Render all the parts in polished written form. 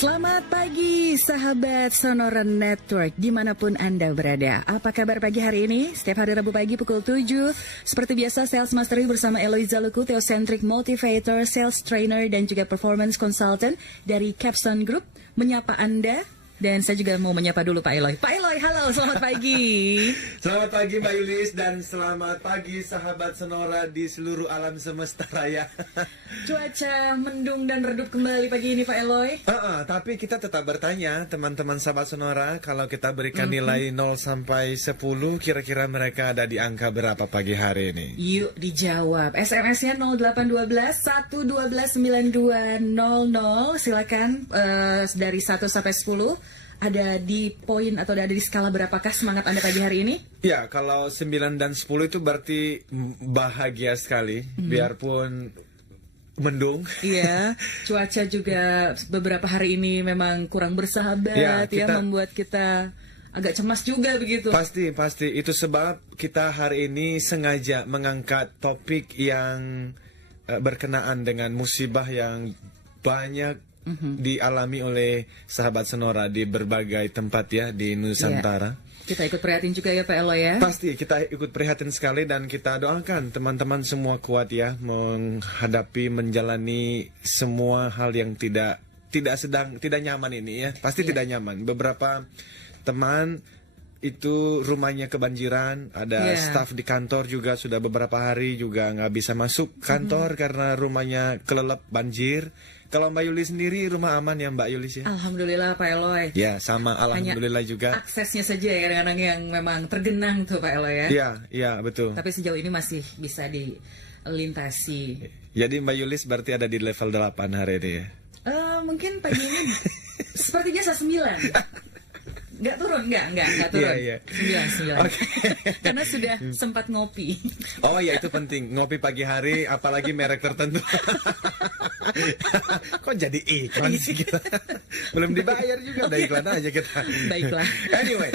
Selamat pagi sahabat Sonora Network dimanapun Anda berada. Apa kabar pagi hari ini? Setiap hari Rabu pagi pukul 7 seperti biasa Sales Mastery bersama Eloiza Luku, Theocentric Motivator, Sales Trainer dan juga Performance Consultant dari Capstone Group menyapa Anda. Dan saya juga mau menyapa dulu Pak Eloy. Pak Eloy, halo, selamat pagi. Selamat pagi Mbak Yulis dan selamat pagi sahabat Sonora di seluruh alam semesta raya. Cuaca mendung dan redup kembali pagi ini Pak Eloy. Tapi kita tetap bertanya teman-teman sahabat Sonora, kalau kita berikan nilai 0 sampai 10, kira-kira mereka ada di angka berapa pagi hari ini? Yuk dijawab. SMS-nya 0812 112 9200. Silakan dari 1 sampai 10. Ada di poin atau ada di skala berapakah semangat Anda pagi hari ini? Ya, kalau 9 dan 10 itu berarti bahagia sekali, biarpun mendung. Iya, cuaca juga beberapa hari ini memang kurang bersahabat ya, membuat kita agak cemas juga begitu. Pasti. Itu sebab kita hari ini sengaja mengangkat topik yang berkenaan dengan musibah yang banyak dialami oleh sahabat Sonora di berbagai tempat ya di Nusantara. Kita ikut prihatin juga ya Pak Elo ya. Pasti kita ikut prihatin sekali dan kita doakan teman-teman semua kuat ya menghadapi menjalani semua hal yang tidak nyaman ini ya. Pasti tidak nyaman. Beberapa teman itu rumahnya kebanjiran, ada staf di kantor juga sudah beberapa hari juga nggak bisa masuk kantor karena rumahnya kelelep banjir. Kalau Mbak Yuli sendiri rumah aman ya Mbak Yuli ya? Alhamdulillah Pak Eloy. Ya sama alhamdulillah juga. Aksesnya saja ya kadang-kadang yang memang tergenang tuh Pak Eloy ya. Iya betul. Tapi sejauh ini masih bisa dilintasi. Jadi Mbak Yulis berarti ada di level 8 hari ini ya? Mungkin pagi ini seperti biasa 9. Nggak turun. Iya. 9. Okay. Karena sudah sempat ngopi. Oh ya itu penting, ngopi pagi hari, apalagi merek tertentu. Kok jadi iklan sih kita? Belum dibayar juga, udah iklan aja kita. Baiklah. Anyway,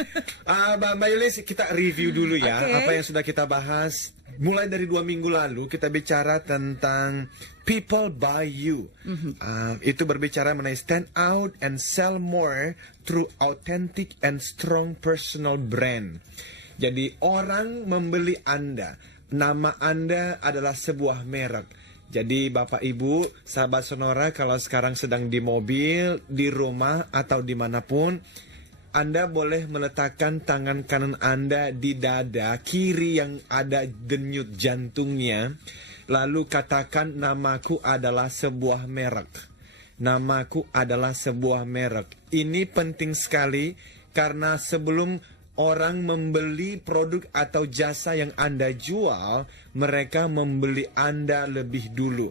Mbak Yulis kita review dulu ya, apa yang sudah kita bahas. Mulai dari 2 minggu lalu kita bicara tentang people buy you. Itu berbicara mengenai stand out and sell more through authentic and strong personal brand. Jadi orang membeli Anda, nama Anda adalah sebuah merek. Jadi Bapak Ibu, sahabat Sonora, kalau sekarang sedang di mobil, di rumah atau dimanapun, Anda boleh meletakkan tangan kanan Anda di dada kiri yang ada denyut jantungnya. Lalu katakan, namaku adalah sebuah merek. Namaku adalah sebuah merek. Ini penting sekali karena sebelum orang membeli produk atau jasa yang Anda jual, mereka membeli Anda lebih dulu.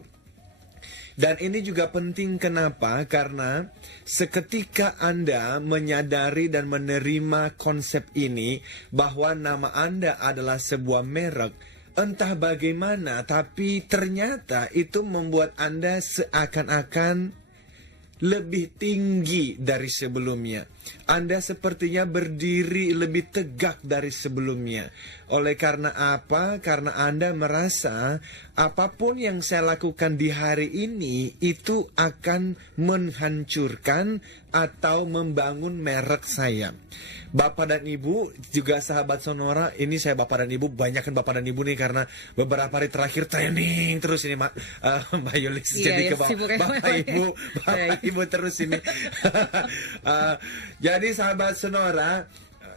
Dan ini juga penting kenapa? Karena seketika Anda menyadari dan menerima konsep ini bahwa nama Anda adalah sebuah merek, entah bagaimana, tapi ternyata itu membuat Anda seakan-akan lebih tinggi dari sebelumnya. Anda sepertinya berdiri lebih tegak dari sebelumnya. Oleh karena apa? Karena Anda merasa apapun yang saya lakukan di hari ini itu akan menghancurkan atau membangun merek saya. Bapak dan Ibu, juga sahabat Sonora, ini saya Bapak dan Ibu, banyakkan Bapak dan Ibu nih karena beberapa hari terakhir training terus ini Mbak Yulis. Jadi ke Bapak Ibu terus ini. Jadi sahabat Sonora,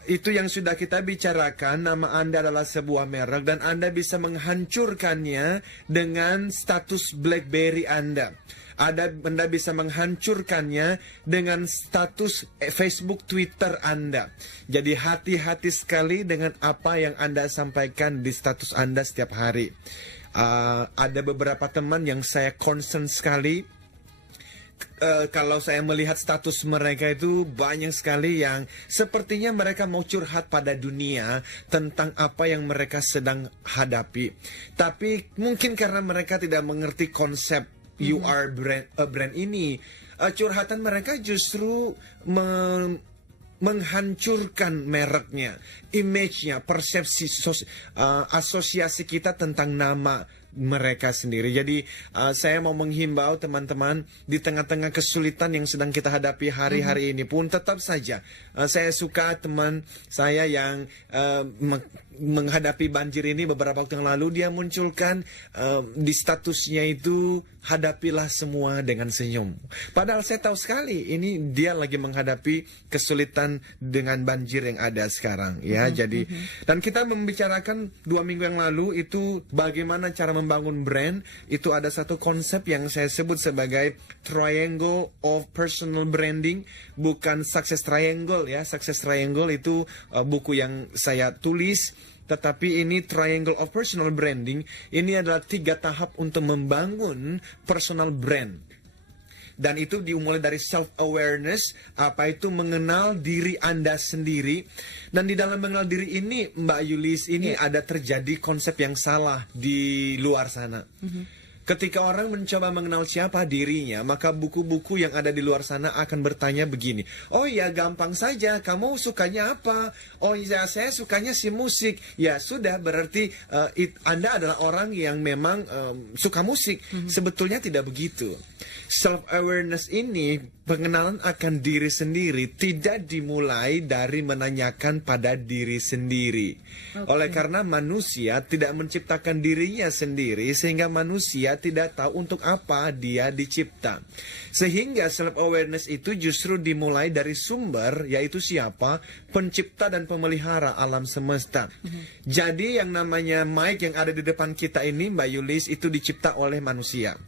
itu yang sudah kita bicarakan, nama Anda adalah sebuah merek dan Anda bisa menghancurkannya dengan status BlackBerry Anda. Anda bisa menghancurkannya dengan status Facebook, Twitter Anda. Jadi hati-hati sekali dengan apa yang Anda sampaikan di status Anda setiap hari. Ada beberapa teman yang saya concern sekali. Kalau saya melihat status mereka itu banyak sekali yang sepertinya mereka mau curhat pada dunia tentang apa yang mereka sedang hadapi. Tapi mungkin karena mereka tidak mengerti konsep you are brand ini, curhatan mereka justru menghancurkan mereknya, image-nya, persepsi asosiasi kita tentang nama mereka sendiri. Jadi saya mau menghimbau teman-teman di tengah-tengah kesulitan yang sedang kita hadapi hari-hari ini pun tetap saja saya suka teman saya yang menghadapi banjir ini beberapa waktu yang lalu, dia munculkan di statusnya itu, hadapilah semua dengan senyum. Padahal saya tahu sekali ini dia lagi menghadapi kesulitan dengan banjir yang ada sekarang ya. Jadi dan kita membicarakan 2 minggu yang lalu itu bagaimana cara membangun brand. Itu ada satu konsep yang saya sebut sebagai triangle of personal branding, bukan success triangle ya. Success triangle itu buku yang saya tulis. Tetapi ini triangle of personal branding, ini adalah 3 tahap untuk membangun personal brand. Dan itu dimulai dari self-awareness, apa itu mengenal diri Anda sendiri. Dan di dalam mengenal diri ini, Mbak Yulis, ini ada terjadi konsep yang salah di luar sana. Ketika orang mencoba mengenal siapa dirinya, maka buku-buku yang ada di luar sana akan bertanya begini. Oh ya, gampang saja, kamu sukanya apa? Oh ya, saya sukanya si musik. Ya sudah, berarti Anda adalah orang yang memang suka musik. Sebetulnya tidak begitu. Self-awareness ini, pengenalan akan diri sendiri, tidak dimulai dari menanyakan pada diri sendiri. Oleh karena manusia tidak menciptakan dirinya sendiri, sehingga manusia tidak tahu untuk apa dia dicipta. Sehingga self-awareness itu justru dimulai dari sumber, yaitu siapa? Pencipta dan pemelihara alam semesta. Jadi yang namanya mic yang ada di depan kita ini, Mbak Yulis, itu dicipta oleh manusia.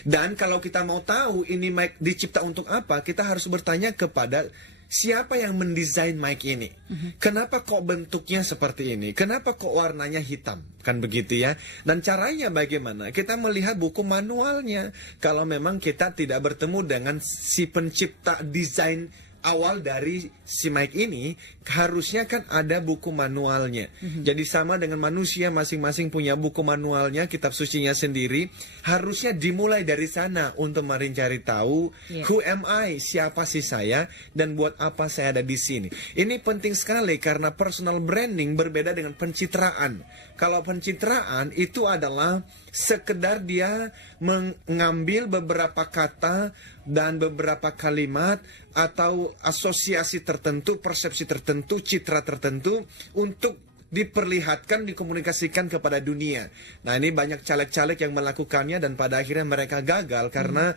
Dan kalau kita mau tahu ini mic dicipta untuk apa, kita harus bertanya kepada siapa yang mendesain mic ini. Kenapa kok bentuknya seperti ini? Kenapa kok warnanya hitam? Kan begitu ya. Dan caranya bagaimana? Kita melihat buku manualnya. Kalau memang kita tidak bertemu dengan si pencipta desain awal dari si mic ini, harusnya kan ada buku manualnya. Jadi sama dengan manusia, masing-masing punya buku manualnya, kitab sucinya sendiri. Harusnya dimulai dari sana untuk mencari tahu who am I, siapa sih saya, dan buat apa saya ada di sini. Ini penting sekali karena personal branding berbeda dengan pencitraan. Kalau pencitraan itu adalah sekedar dia mengambil beberapa kata dan beberapa kalimat atau asosiasi tertentu, persepsi tertentu, citra tertentu untuk diperlihatkan, dikomunikasikan kepada dunia. Nah, ini banyak caleg-caleg yang melakukannya dan pada akhirnya mereka gagal karena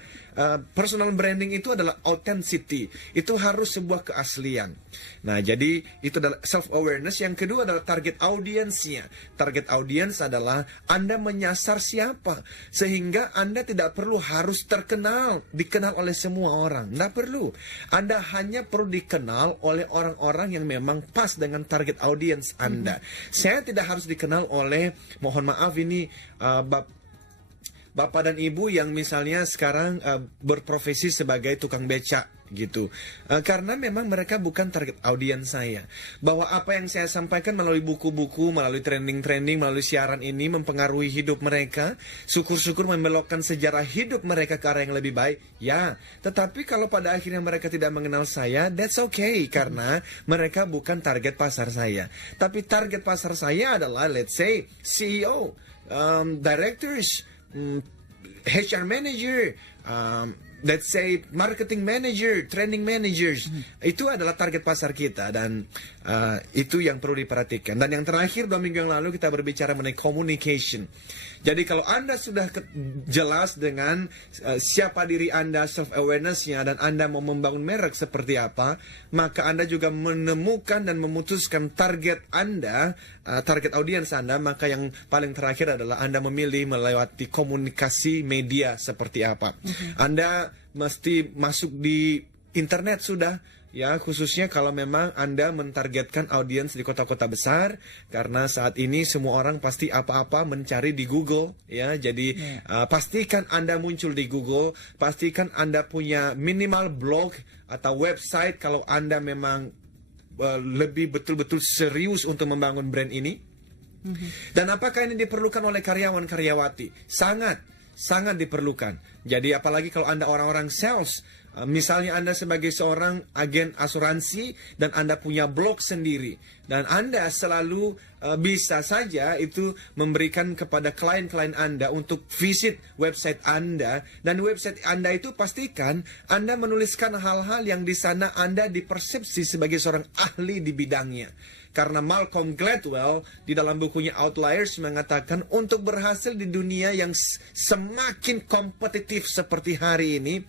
personal branding itu adalah authenticity. Itu harus sebuah keaslian. Nah, jadi itu adalah self-awareness. Yang kedua adalah target audiensnya. Target audience adalah Anda menyasar siapa. Sehingga Anda tidak perlu harus terkenal, dikenal oleh semua orang. Tidak perlu. Anda hanya perlu dikenal oleh orang-orang yang memang pas dengan target audience Anda. Saya tidak harus dikenal oleh, mohon maaf ini, Bapak dan Ibu yang misalnya sekarang berprofesi sebagai tukang becak gitu. Karena memang mereka bukan target audiens saya. Bahwa apa yang saya sampaikan melalui buku-buku, melalui trending-trending, melalui siaran ini mempengaruhi hidup mereka. Syukur-syukur membelokkan sejarah hidup mereka ke arah yang lebih baik. Ya, tetapi kalau pada akhirnya mereka tidak mengenal saya, that's okay. Karena mereka bukan target pasar saya. Tapi target pasar saya adalah, let's say, CEO, directors, HR manager, let's say marketing manager, training managers. Itu adalah target pasar kita dan itu yang perlu diperhatikan. Dan yang terakhir 2 minggu yang lalu kita berbicara mengenai communication. Jadi kalau Anda sudah jelas dengan siapa diri Anda, self-awareness-nya, dan Anda mau membangun merek seperti apa, maka Anda juga menemukan dan memutuskan target Anda, target audiens Anda, maka yang paling terakhir adalah Anda memilih melewati komunikasi media seperti apa. Anda mesti masuk di internet sudah. Ya, khususnya kalau memang Anda mentargetkan audiens di kota-kota besar, karena saat ini semua orang pasti apa-apa mencari di Google, ya. Jadi pastikan Anda muncul di Google, pastikan Anda punya minimal blog atau website kalau Anda memang lebih betul-betul serius untuk membangun brand ini. Dan apakah ini diperlukan oleh karyawan-karyawati? Sangat diperlukan. Jadi apalagi kalau Anda orang-orang sales, Misalnya Anda sebagai seorang agen asuransi dan Anda punya blog sendiri dan Anda selalu bisa saja itu memberikan kepada klien-klien Anda untuk visit website Anda, dan website Anda itu pastikan Anda menuliskan hal-hal yang di sana Anda dipersepsi sebagai seorang ahli di bidangnya. Karena Malcolm Gladwell di dalam bukunya Outliers mengatakan untuk berhasil di dunia yang semakin kompetitif seperti hari ini,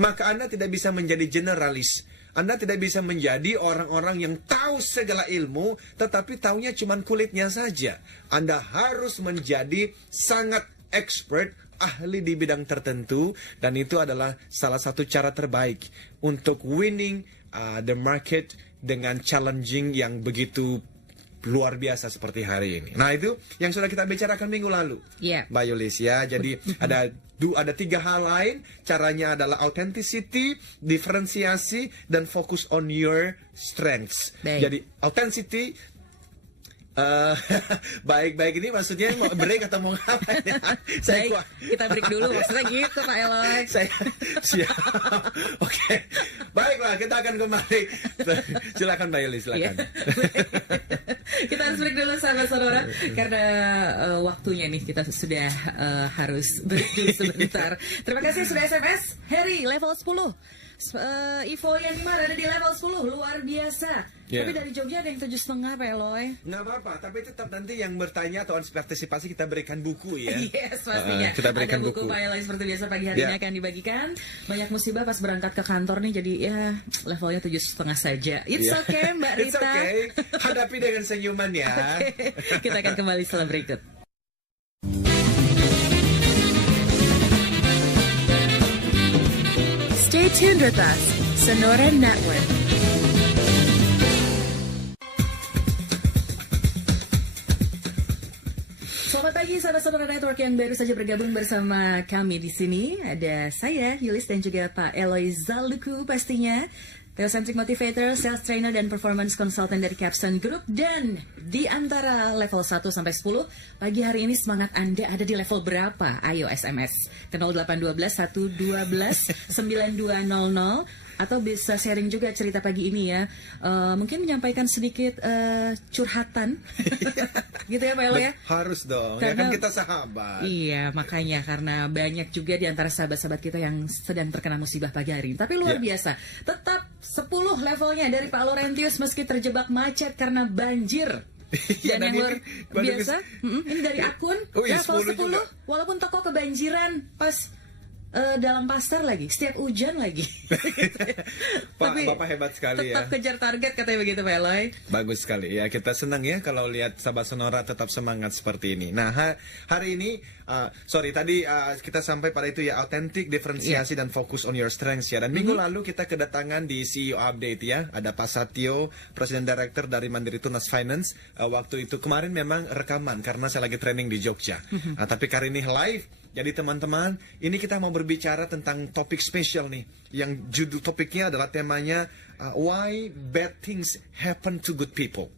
maka Anda tidak bisa menjadi generalis. Anda tidak bisa menjadi orang-orang yang tahu segala ilmu, tetapi taunya cuma kulitnya saja. Anda harus menjadi sangat expert, ahli di bidang tertentu, dan itu adalah salah satu cara terbaik untuk winning the market dengan challenging yang begitu luar biasa seperti hari ini. Nah, itu yang sudah kita bicarakan minggu lalu, Mbak Yulis ya. Jadi ada 3 hal lain. Caranya adalah authenticity, diferensiasi, dan focus on your strengths. Jadi authenticity, baik-baik ini maksudnya mau break atau mau ngapain ya? Kita break dulu, maksudnya gitu Pak Eloy. Siap. Oke. Baiklah, kita akan kembali. Silakan Mbak Yuli, silakan. Kita harus break dulu sahabat-saudara, karena waktunya nih kita sudah harus break dulu sebentar. Terima kasih sudah SMS. Harry level 10. Ivo yang ada di level 10, luar biasa. Tapi dari Jogja ada yang 7,5 Pak Eloy. Nggak apa-apa, tapi tetap nanti yang bertanya atau partisipasi kita berikan buku ya. Yes, pastinya. Kita berikan ada buku Pak Eloy seperti biasa pagi hari ini akan dibagikan. Banyak musibah pas berangkat ke kantor nih, jadi ya levelnya 7,5 saja. It's okay Mbak Rita. It's okay. Hadapi dengan senyuman ya. Kita akan kembali setelah berikut. Stay tuned with us, Sonora Network. Selamat pagi sahabat Sonora Network yang baru saja bergabung bersama kami di sini. Ada saya, Yulis, dan juga Pak Eloy Zaluku pastinya. Theocentric Motivator, Sales Trainer, dan Performance Consultant dari Capstone Group. Dan di antara level 1 sampai 10, pagi hari ini semangat Anda ada di level berapa? Ayo SMS ke 0812 112 9200. Atau bisa sharing juga cerita pagi ini ya. Mungkin menyampaikan sedikit curhatan. Gitu ya Pak Eloy ya? Harus dong, karena, ya kan kita sahabat. Iya, makanya karena banyak juga di antara sahabat-sahabat kita yang sedang terkena musibah pagi hari ini. Tapi luar biasa, tetap 10 levelnya dari Pak Laurentius meski terjebak macet karena banjir. Dan yang luar biasa, ini dari akun level 10, walaupun toko kebanjiran pas dalam pasar lagi, setiap hujan lagi. Pak, tapi Bapak hebat sekali tetap kejar target katanya begitu Pak Eloy. Bagus sekali ya, kita senang ya kalau lihat sahabat Sonora tetap semangat seperti ini. Nah, hari ini tadi kita sampai pada itu ya, autentik, diferensiasi, dan fokus on your strengths ya. Dan minggu lalu kita kedatangan di CEO Update ya, ada Pak Satyo, Presiden Director dari Mandiri Tunas Finance. Waktu itu kemarin memang rekaman karena saya lagi training di Jogja. Tapi kali ini live. Jadi teman-teman, ini kita mau berbicara tentang topik spesial nih, yang judul topiknya adalah temanya Why Bad Things Happen to Good People.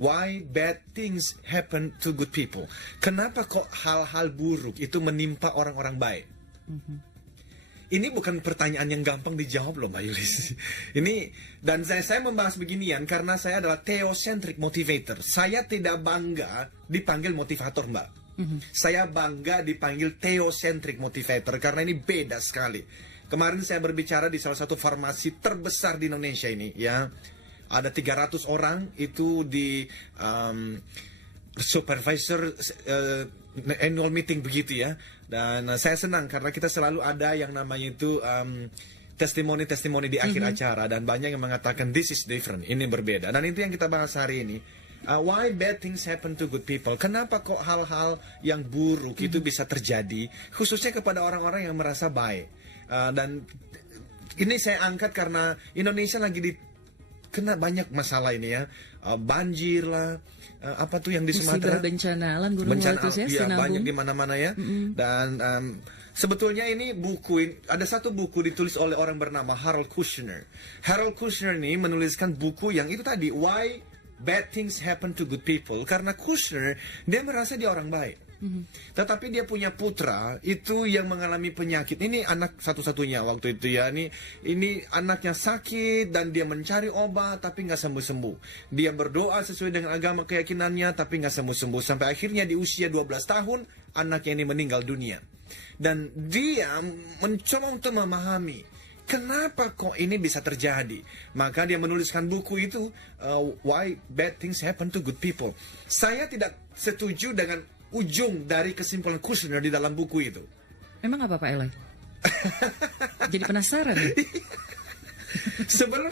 Why bad things happen to good people? Kenapa kok hal-hal buruk itu menimpa orang-orang baik? Ini bukan pertanyaan yang gampang dijawab loh Mbak Yulis. Ini, dan saya membahas beginian karena saya adalah theocentric motivator. Saya tidak bangga dipanggil motivator Mbak. Saya bangga dipanggil theocentric motivator karena ini beda sekali. Kemarin saya berbicara di salah satu farmasi terbesar di Indonesia ini ya. Ada 300 orang itu di supervisor annual meeting begitu ya. Dan saya senang karena kita selalu ada yang namanya itu testimoni-testimoni di akhir acara, dan banyak yang mengatakan this is different, ini berbeda. Dan itu yang kita bahas hari ini. Why bad things happen to good people? Kenapa kok hal-hal yang buruk itu bisa terjadi, khususnya kepada orang-orang yang merasa baik? Dan ini saya angkat karena Indonesia lagi kena banyak masalah ini ya, banjir lah, apa tuh yang di Sumatera, bencana alam, gunung meletus ya, sinabung. Banyak di mana-mana ya. Dan sebetulnya ini ada satu buku ditulis oleh orang bernama Harold Kushner. Harold Kushner ini menuliskan buku yang itu tadi, Why Bad Things Happen to Good People. Karena Kushner, dia merasa dia orang baik. Tetapi dia punya putra itu yang mengalami penyakit. Ini anak satu-satunya waktu itu ya. Ini anaknya sakit dan dia mencari obat tapi nggak sembuh-sembuh. Dia berdoa sesuai dengan agama keyakinannya tapi nggak sembuh-sembuh. Sampai akhirnya di usia 12 tahun anaknya ini meninggal dunia. Dan dia mencoba untuk memahami kenapa kok ini bisa terjadi. Maka dia menuliskan buku itu, Why Bad Things Happen to Good People. Saya tidak setuju dengan ujung dari kesimpulan Kushner di dalam buku itu. Memang apa Pak Eloy? Jadi penasaran. Sebelum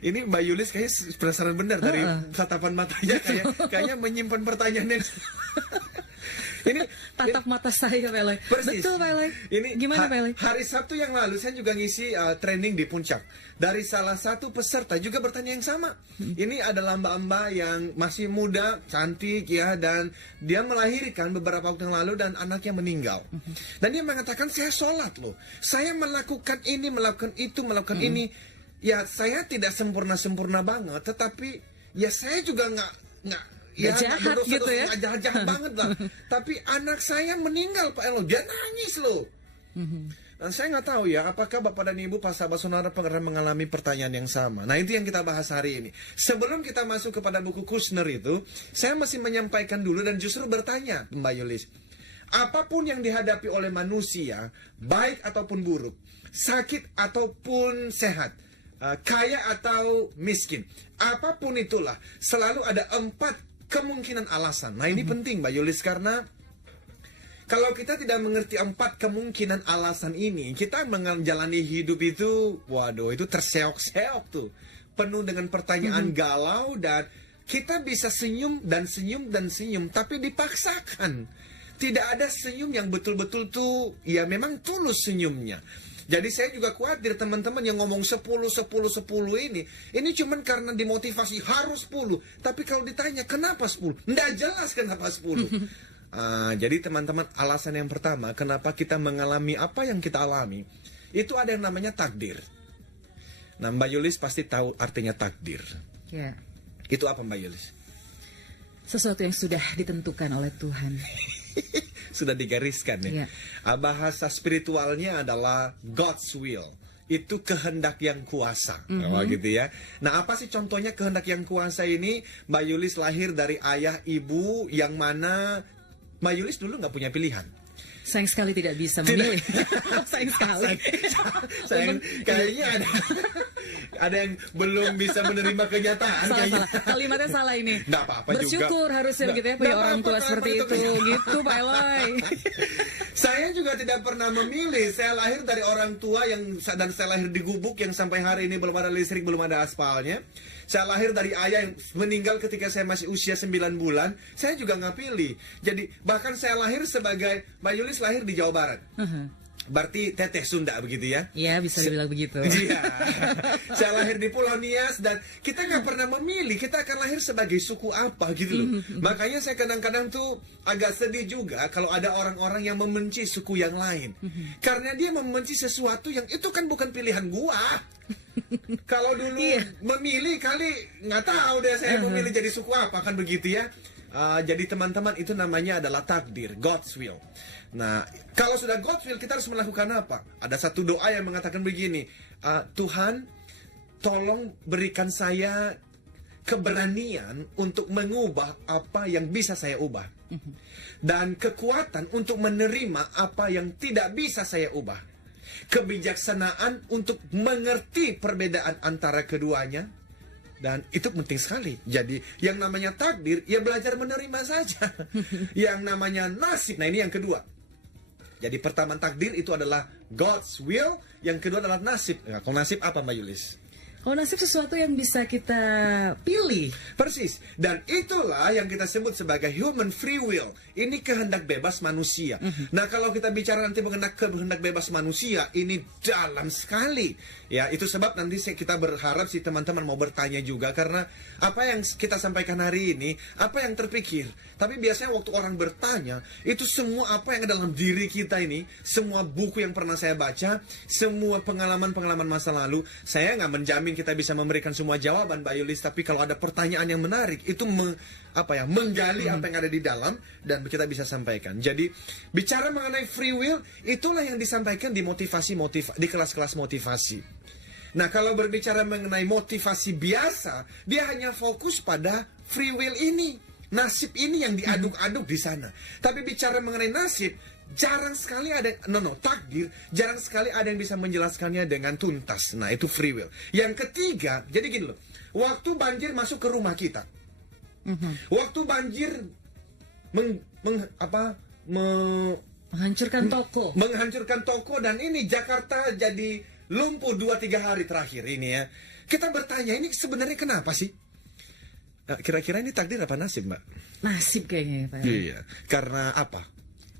ini Mbak Yulis kayaknya penasaran benar dari tatapan matanya, kayaknya menyimpan pertanyaan yang ini tatap mata saya, Pak Eloy. Persis. Betul, Pak Eloy. Ini gimana, Pak Eloy? Hari Sabtu yang lalu saya juga ngisi training di Puncak. Dari salah satu peserta juga bertanya yang sama. Ini adalah mbak-mbak yang masih muda, cantik ya, dan dia melahirkan beberapa waktu yang lalu dan anaknya meninggal. Dan dia mengatakan, saya sholat loh. Saya melakukan ini, melakukan itu, melakukan ini. Ya saya tidak sempurna-sempurna banget, tetapi ya saya juga nggak ya, jahat gitu ya. Jahat banget lah. Tapi anak saya meninggal Pak Elo, dia nangis loh. Nah, saya nggak tahu ya, apakah Bapak dan Ibu pas sahabat saudara pernah mengalami pertanyaan yang sama. Nah itu yang kita bahas hari ini. Sebelum kita masuk kepada buku Kushner itu, saya masih menyampaikan dulu dan justru bertanya Mbak Yulis. Apapun yang dihadapi oleh manusia, baik ataupun buruk, sakit ataupun sehat, kaya atau miskin, apapun itulah, selalu ada 4 kemungkinan alasan. Nah ini penting Mbak Yulis, karena kalau kita tidak mengerti 4 kemungkinan alasan ini, kita menjalani hidup itu, waduh, itu terseok-seok tuh, penuh dengan pertanyaan galau, dan kita bisa senyum dan senyum dan senyum, tapi dipaksakan. Tidak ada senyum yang betul-betul tuh, ya memang tulus senyumnya. Jadi saya juga khawatir teman-teman yang ngomong 10 ini cuman karena dimotivasi harus 10. Tapi kalau ditanya kenapa 10? Nggak jelas kenapa 10. Jadi teman-teman, alasan yang pertama kenapa kita mengalami apa yang kita alami, itu ada yang namanya takdir. Nah Mbak Yulis pasti tahu artinya takdir. Ya. Itu apa Mbak Yulis? Sesuatu yang sudah ditentukan oleh Tuhan. Sudah digariskan ya. Bahasa spiritualnya adalah God's will. Itu kehendak yang kuasa, gitu ya. Nah, apa sih contohnya kehendak yang kuasa ini? Mbak Yulis lahir dari ayah ibu yang mana Mbak Yulis dulu nggak punya pilihan. Sayang sekali tidak bisa memilih. Sayang sekali. Sayang, kayaknya ada yang belum bisa menerima kenyataan. Salah. Kalimatnya salah ini. Nggak apa-apa juga. Bersyukur harusnya gitu ya, punya orang tua seperti itu. Gitu Pak Eloy. Saya juga tidak pernah memilih. Saya lahir dari orang tua dan saya lahir di gubuk yang sampai hari ini belum ada listrik, belum ada aspalnya. Saya lahir dari ayah yang meninggal ketika saya masih usia 9 bulan. Saya juga nggak pilih. Jadi bahkan saya lahir sebagai Mbak Yulis lahir di Jawa Barat. Berarti teteh Sunda begitu ya? Iya, bisa dibilang begitu. Iya. Saya lahir di Pulau Nias dan kita nggak pernah memilih kita akan lahir sebagai suku apa gitu loh. Makanya saya kadang-kadang tuh agak sedih juga kalau ada orang-orang yang membenci suku yang lain. Karena dia membenci sesuatu yang itu kan bukan pilihan gua. Kalau dulu memilih kali nggak tahu deh saya memilih jadi suku apa, kan begitu ya. Jadi teman-teman, itu namanya adalah takdir, God's will. Nah, kalau sudah God's will, kita harus melakukan apa? Ada satu doa yang mengatakan begini, Tuhan, tolong berikan saya keberanian untuk mengubah apa yang bisa saya ubah. Dan kekuatan untuk menerima apa yang tidak bisa saya ubah. Kebijaksanaan untuk mengerti perbedaan antara keduanya. Dan itu penting sekali. Jadi yang namanya takdir, ya belajar menerima saja. Yang namanya nasib, nah ini yang kedua. Jadi pertama takdir itu adalah God's will. Yang kedua adalah nasib. Nah, kalau nasib apa Mbak Yulis? Oh, nasib sesuatu yang bisa kita pilih. Persis. Dan itulah yang kita sebut sebagai human free will. Ini kehendak bebas manusia. Nah, kalau kita bicara nanti mengenai kehendak bebas manusia, ini dalam sekali. Ya, itu sebab nanti kita berharap si teman-teman mau bertanya juga. Karena apa yang kita sampaikan hari ini, apa yang terpikir. Tapi biasanya waktu orang bertanya, itu semua apa yang ada dalam diri kita ini, semua buku yang pernah saya baca, semua pengalaman-pengalaman masa lalu, saya nggak menjamin jamin kita bisa memberikan semua jawaban, Mbak Yulis. Tapi kalau ada pertanyaan yang menarik, itu menggali apa yang ada di dalam dan kita bisa sampaikan. Jadi bicara mengenai free will, itulah yang disampaikan di di kelas-kelas motivasi. Nah, kalau berbicara mengenai motivasi biasa, dia hanya fokus pada free will ini, nasib ini yang diaduk-aduk di sana. Tapi bicara mengenai nasib, jarang sekali ada, takdir, jarang sekali ada yang bisa menjelaskannya dengan tuntas. Nah, itu free will. Yang ketiga, jadi gini loh, waktu banjir masuk ke rumah kita, waktu banjir menghancurkan toko, dan ini Jakarta jadi lumpuh 2-3 hari terakhir ini ya. Kita bertanya, ini sebenarnya kenapa sih? Kira-kira ini takdir apa nasib, Mbak? Nasib kayaknya, Pak. Iya, karena apa?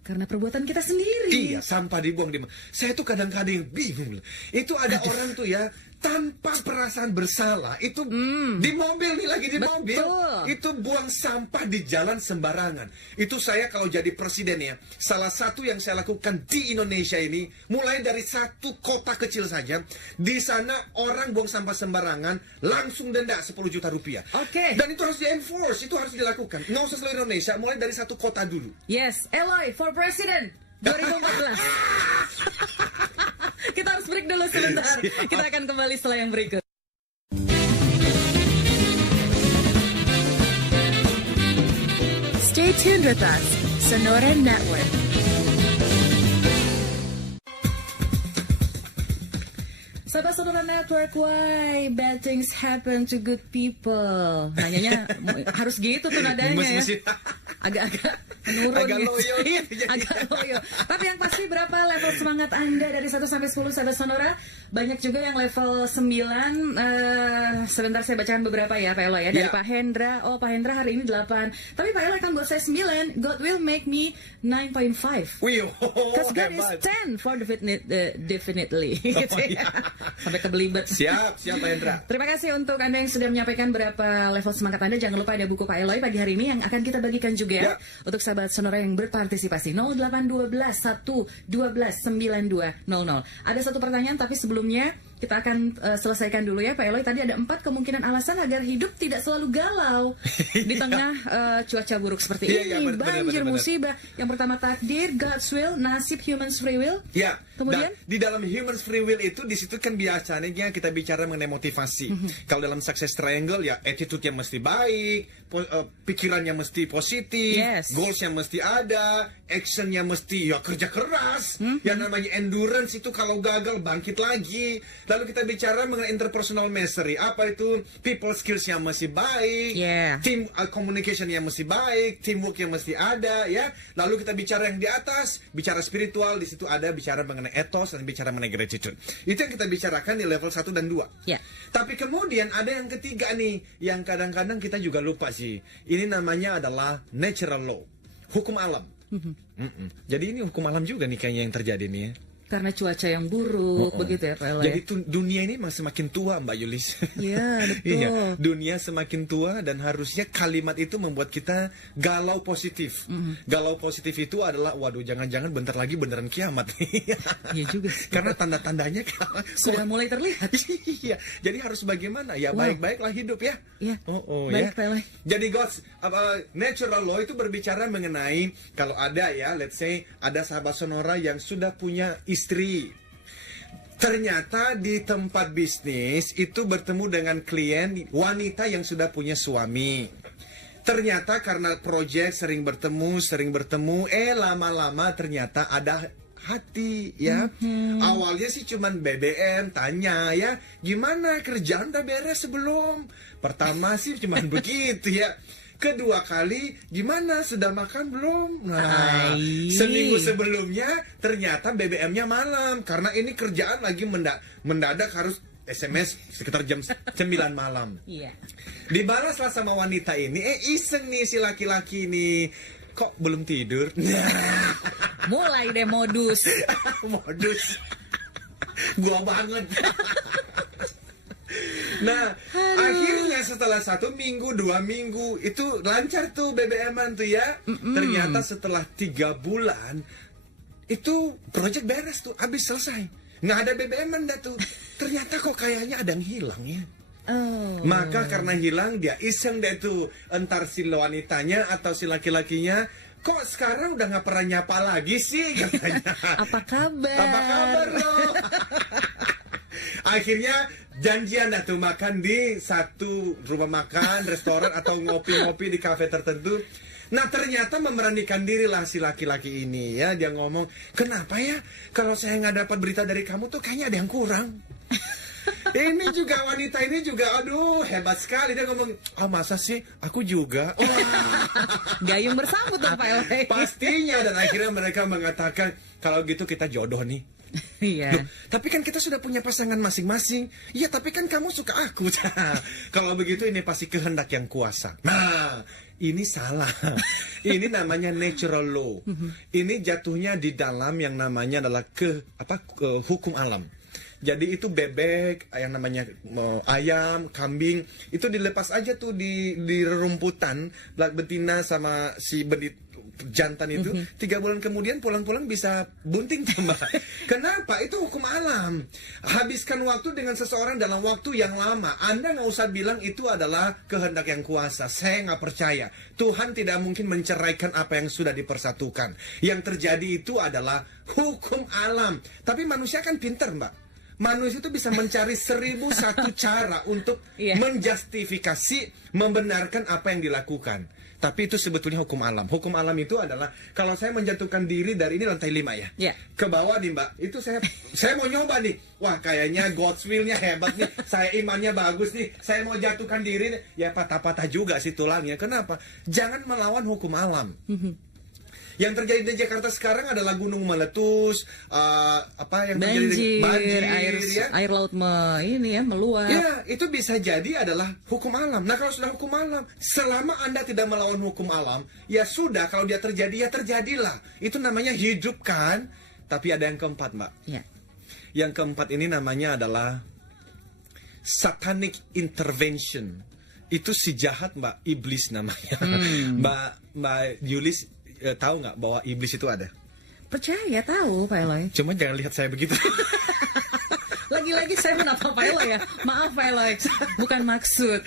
Karena perbuatan kita sendiri. Iya, sampah dibuang di mana. Saya tuh kadang-kadang bingung. Itu ada orang tuh ya, tanpa perasaan bersalah, itu di mobil nih, lagi di mobil, itu buang sampah di jalan sembarangan. Itu saya kalau jadi presiden ya, salah satu yang saya lakukan di Indonesia ini, mulai dari satu kota kecil saja, di sana orang buang sampah sembarangan, langsung denda 10 juta rupiah. Oke. Dan itu harus di-enforce, itu harus dilakukan. Nggak usah seluruh Indonesia, mulai dari satu kota dulu. Yes, Eloy for President 2014. Kita harus break dulu sebentar. Kita akan kembali setelah yang berikut. Stay tuned with us, Sonora Network. Sahabat Sonora Network, why bad things happen to good people? Nanyanya harus gitu tuh nadanya ya. Agak-agak menurun agak gitu. loyo gitu Agak loyo. Tapi yang pasti berapa level semangat Anda dari 1 sampai 10, sahabat Sonora? Banyak juga yang level 9. Sebentar saya bacakan beberapa ya, Pak Elo ya. Dari Pak Hendra. Oh, Pak Hendra hari ini 8. Tapi Pak Elo akan buat saya 9. God will make me 9.5. Wih, Because God is 10 for definitely. Gitu ya. Sampai kebelibet. Siap Pak Hendra. Terima kasih untuk Anda yang sudah menyampaikan berapa level semangat Anda. Jangan lupa ada buku Pak Eloy pagi hari ini yang akan kita bagikan juga untuk sahabat Sonora yang berpartisipasi. 0812 1 12 9200. Ada satu pertanyaan, tapi sebelumnya kita akan selesaikan dulu ya Pak Eloy. Tadi ada 4 kemungkinan alasan agar hidup tidak selalu galau di tengah cuaca buruk seperti ini, banjir, musibah. Yang pertama takdir, God's will, nasib, human's free will. Ya. Kemudian di dalam human's free will itu, di situ kan biasanya kita bicara mengenai motivasi. Kalau dalam success triangle ya, attitude-nya mesti baik, pikirannya mesti positif, goals-nya mesti ada, action-nya mesti ya kerja keras. Yang namanya endurance itu kalau gagal bangkit lagi. Lalu kita bicara mengenai interpersonal mastery. Apa itu? People skills-nya mesti baik, team communication-nya mesti baik, teamwork-nya mesti ada ya. Lalu kita bicara yang di atas, bicara spiritual, di situ ada bicara mengenai ethos dan bicara mengenai gratitude. Itu yang kita bicarakan di level 1 dan 2. Tapi kemudian ada yang ketiga nih, yang kadang-kadang kita juga lupa sih. Ini namanya adalah natural law, hukum alam. Jadi ini hukum alam juga nih kayaknya yang terjadi nih ya. Karena cuaca yang buruk, begitu ya Pak Eloy. Jadi dunia ini memang semakin tua, Mbak Yulis. Iya, betul. Iya, dunia semakin tua dan harusnya kalimat itu membuat kita galau positif. Galau positif itu adalah, waduh, jangan-jangan bentar lagi beneran kiamat. Iya juga. Karena tanda-tandanya sudah mulai terlihat. Iya, jadi harus bagaimana? Ya baik-baiklah hidup ya. Iya. Baik, Pak Eloy. Jadi God's natural law itu berbicara mengenai kalau ada ya, let's say ada sahabat Sonora yang sudah punya istri. Ternyata di tempat bisnis itu bertemu dengan klien wanita yang sudah punya suami. Ternyata karena proyek sering bertemu, lama-lama ternyata ada hati ya. Awalnya sih cuman BBM, tanya ya, gimana kerjaan udah beres sebelum? Pertama sih cuman begitu ya. Kedua kali, gimana, sudah makan belum? Nah, seminggu sebelumnya ternyata BBM-nya malam. Karena ini kerjaan lagi mendadak harus SMS sekitar jam 9 malam. Dibalaslah sama wanita ini, iseng nih si laki-laki ini. Kok belum tidur? Mulai deh modus. Modus. Gua banget. Nah, akhirnya setelah 1 minggu, 2 minggu itu lancar tuh BBM-an tuh ya. Ternyata setelah 3 bulan itu project beres tuh, habis selesai. Nggak ada BBM-an dah tuh. Ternyata kok kayaknya ada yang hilang ya. Oh. Maka karena hilang, dia iseng deh tuh, entar si wanitanya atau si laki-lakinya, kok sekarang udah nggak pernah nyapa lagi sih katanya. Apa kabar? Apa kabar lo? Akhirnya janjian dah tuh makan di satu rumah makan, restoran atau ngopi-ngopi di kafe tertentu. Nah ternyata memberanikan diri lah si laki-laki ini ya. Dia ngomong, kenapa ya kalau saya nggak dapat berita dari kamu tuh kayaknya ada yang kurang. Ini juga wanita ini juga, aduh hebat sekali. Dia ngomong, ah masa sih aku juga. Gayung bersambut dong Pak Eloy. Pastinya. Dan akhirnya mereka mengatakan, kalau gitu kita jodoh nih. Iya. Loh, tapi kan kita sudah punya pasangan masing-masing. Iya, tapi kan kamu suka aku. Kalau begitu ini pasti kehendak yang kuasa. Nah, ini salah. Ini namanya natural law. Ini jatuhnya di dalam yang namanya adalah hukum alam. Jadi itu bebek, yang namanya ayam, kambing, itu dilepas aja tuh di rerumputan, betina sama si jantan itu 3 bulan kemudian pulang-pulang bisa bunting tambah. Kenapa? Itu hukum alam. Habiskan waktu dengan seseorang dalam waktu yang lama. Anda nggak usah bilang itu adalah kehendak yang kuasa. Saya nggak percaya. Tuhan tidak mungkin menceraikan apa yang sudah dipersatukan. Yang terjadi itu adalah hukum alam. Tapi manusia kan pinter, Mbak. Manusia itu bisa mencari 1001 cara untuk menjustifikasi, membenarkan apa yang dilakukan. Tapi itu sebetulnya hukum alam. Hukum alam itu adalah kalau saya menjatuhkan diri dari ini lantai 5 ya. Yeah. Ke bawah nih Mbak. Itu saya mau nyoba nih. Wah kayaknya God's will-nya hebat nih. Saya imannya bagus nih. Saya mau jatuhkan diri nih. Ya patah-patah juga sih tulangnya. Kenapa? Jangan melawan hukum alam. Yang terjadi di Jakarta sekarang adalah gunung meletus, yang terjadi banjir, air laut meluap. Ya, itu bisa jadi adalah hukum alam. Nah, kalau sudah hukum alam, selama Anda tidak melawan hukum alam, ya sudah, kalau dia terjadi, ya terjadilah. Itu namanya hidup kan? Tapi ada yang keempat, Mbak. Ya. Yang keempat ini namanya adalah satanic intervention. Itu si jahat, Mbak, iblis namanya. Mbak Yulis, tahu nggak bahwa iblis itu ada? Percaya, tahu Pak Eloy. Cuma jangan lihat saya begitu. Lagi-lagi saya menapa Pak Eloy ya. Maaf Pak Eloy, bukan maksud.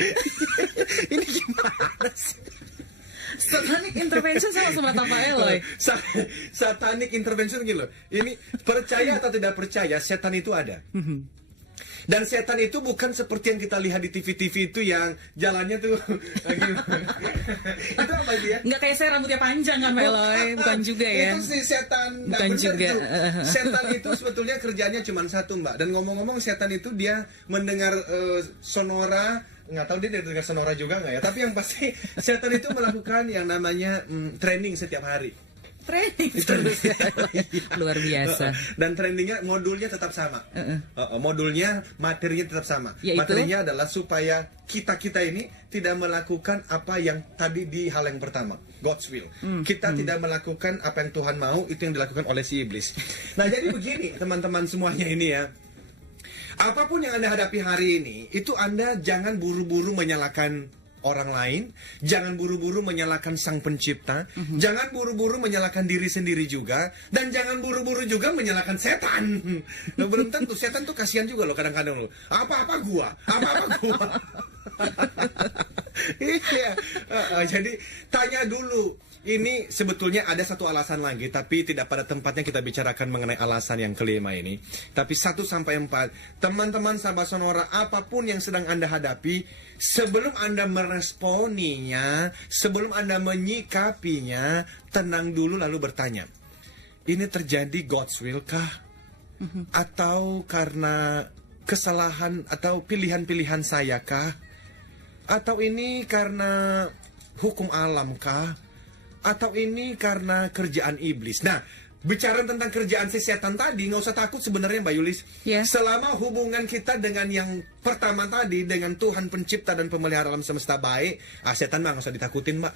Ini gimana sih? Satanic intervention sama semata Pak Eloy. Satanic intervention gitu loh. Ini percaya atau tidak percaya, setan itu ada. Dan setan itu bukan seperti yang kita lihat di TV-TV itu yang jalannya tuh itu apa dia? Nggak kayak saya rambutnya panjang kan Pak Eloy, bukan juga ya. Itu si setan. Bukan juga. Setan itu sebetulnya kerjanya cuma satu Mbak. Dan ngomong-ngomong setan itu dia mendengar sonora, nggak tahu dia dengar sonora juga nggak ya. Tapi yang pasti setan itu melakukan yang namanya training setiap hari. Training terus ya. Luar biasa. Dan trainingnya modulnya tetap sama. Modulnya materinya tetap sama. Yaitu? Materinya adalah supaya kita ini tidak melakukan apa yang tadi di hal yang pertama, God's will. Kita tidak melakukan apa yang Tuhan mau, itu yang dilakukan oleh si iblis. Nah jadi begini teman-teman semuanya ini ya. Apapun yang Anda hadapi hari ini, itu Anda jangan buru-buru menyalahkan orang lain, jangan buru-buru menyalahkan Sang Pencipta, jangan buru-buru menyalahkan diri sendiri juga, dan jangan buru-buru juga menyalahkan setan. Lo belum tentu, setan tuh kasihan juga loh kadang-kadang lo. Apa-apa gua. Iya. Jadi tanya dulu. Ini sebetulnya ada satu alasan lagi, tapi tidak pada tempatnya kita bicarakan mengenai alasan yang kelima ini. Tapi 1 sampai 4, teman-teman sahabat Sonora, apapun yang sedang Anda hadapi, sebelum Anda meresponinya, sebelum Anda menyikapinya, tenang dulu lalu bertanya, ini terjadi God's will kah? Atau karena kesalahan atau pilihan-pilihan saya kah? Atau ini karena hukum alam kah? Atau ini karena kerjaan iblis? Nah, bicara tentang kerjaan si setan tadi, nggak usah takut sebenarnya Mbak Yulis. Selama hubungan kita dengan yang pertama tadi, dengan Tuhan pencipta dan pemelihara alam semesta baik, setan mah nggak usah ditakutin Mbak.